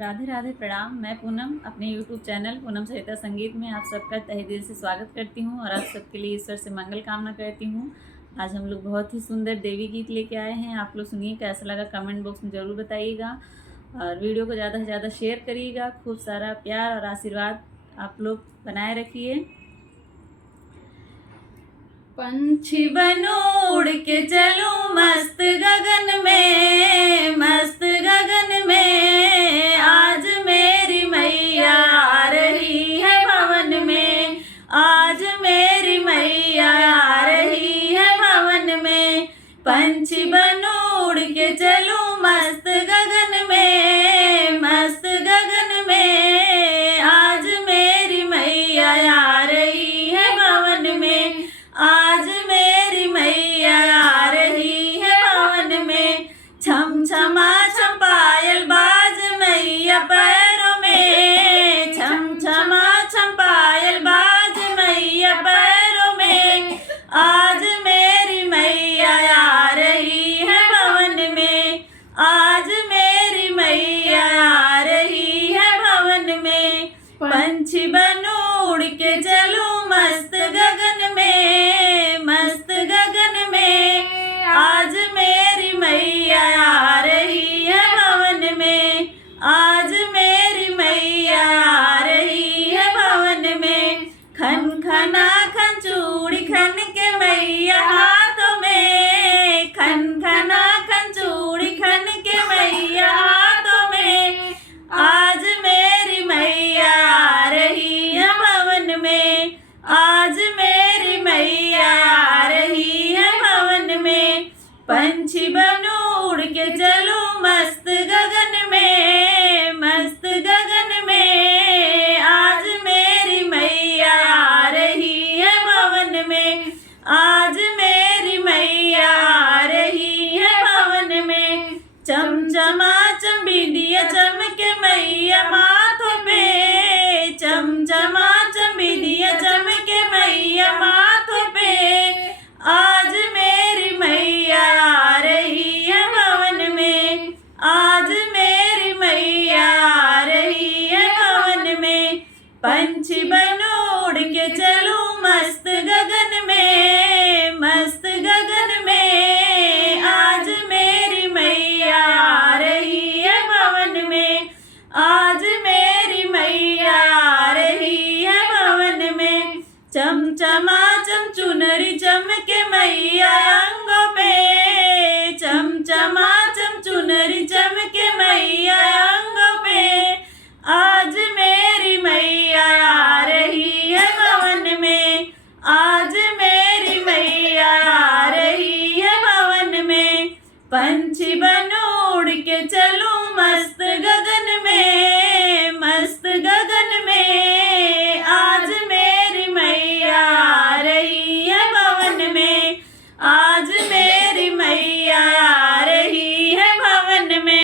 राधे राधे प्रणाम। मैं पूनम अपने YouTube चैनल पूनम सहिता संगीत में आप सबका तहे दिल से स्वागत करती हूँ और आप सबके लिए ईश्वर से मंगल कामना करती हूँ। आज हम लोग बहुत ही सुंदर देवी गीत लेके आए हैं। आप लोग सुनिए, कैसा लगा कमेंट बॉक्स में ज़रूर बताइएगा और वीडियो को ज़्यादा से ज़्यादा शेयर करिएगा। खूब सारा प्यार और आशीर्वाद आप लोग बनाए रखिए। पंछी बनूं उड़ के चलूं मस्त गगन में, मस्त गगन में, आज मेरी मैया आ रही है भवन में, आज मेरी मैया आ रही है भवन में। पंछी बनूं उड़ के चलूं मस्त गगन में, मस्त गगन में, आज मेरी मैया आ रही है भवन में, आज मेरी मैया आ रही है भवन में। छम छमा छम पायल बाज मैया पैरों में, छम छमा छम पायल बाज मैया पैरों में, आज मेरी मैया आ रही है भवन में, आज मेरी मैया आ रही है भवन में। पंछी बनूं उड़ के चलूं मस्त गगन में, मस्त गगन में, आज मेरी मैया आ रही है भवन में, आज मेरी मैया आ रही है भवन में। खन खना खन चूड़ी खन के मैया हाथों में, खन खना खन चूड़ी खन के मैया हाथों में, आज मेरी मैया आ रही है भवन में, आज मेरी मैया आ रही है भवन में। पंछी बनूं उड़ के चलूं मस्त गगन में, मस्त गगन में, आज मेरी मैया आ रही है भवन में, आज मेरी मैया आ रही है भवन में। चमचमा चम बिंदिया चमके मैया माथों पे, चमचमा चम बिंदिया चमके मैया माथों पे, आज मेरी मैया आ रही है भवन में, आज मेरी मैया आ रही है भवन में। पंछी बनूं उड़ के चलूं मस्त गगन में, मस्त गगन में, आज मेरी मैया आ रही है भवन में, आज मेरी मैया आ रही है भवन में। चमचमा चम चुनरी चमके मैया अंगों पे, चमचमा चम चुनरी चमके मैया अंगों पे, आज मेरी मैया आ रही है भवन में, आज मेरी मैया आ रही है भवन में। पंछी बनूं उड़ के चलूं मस्त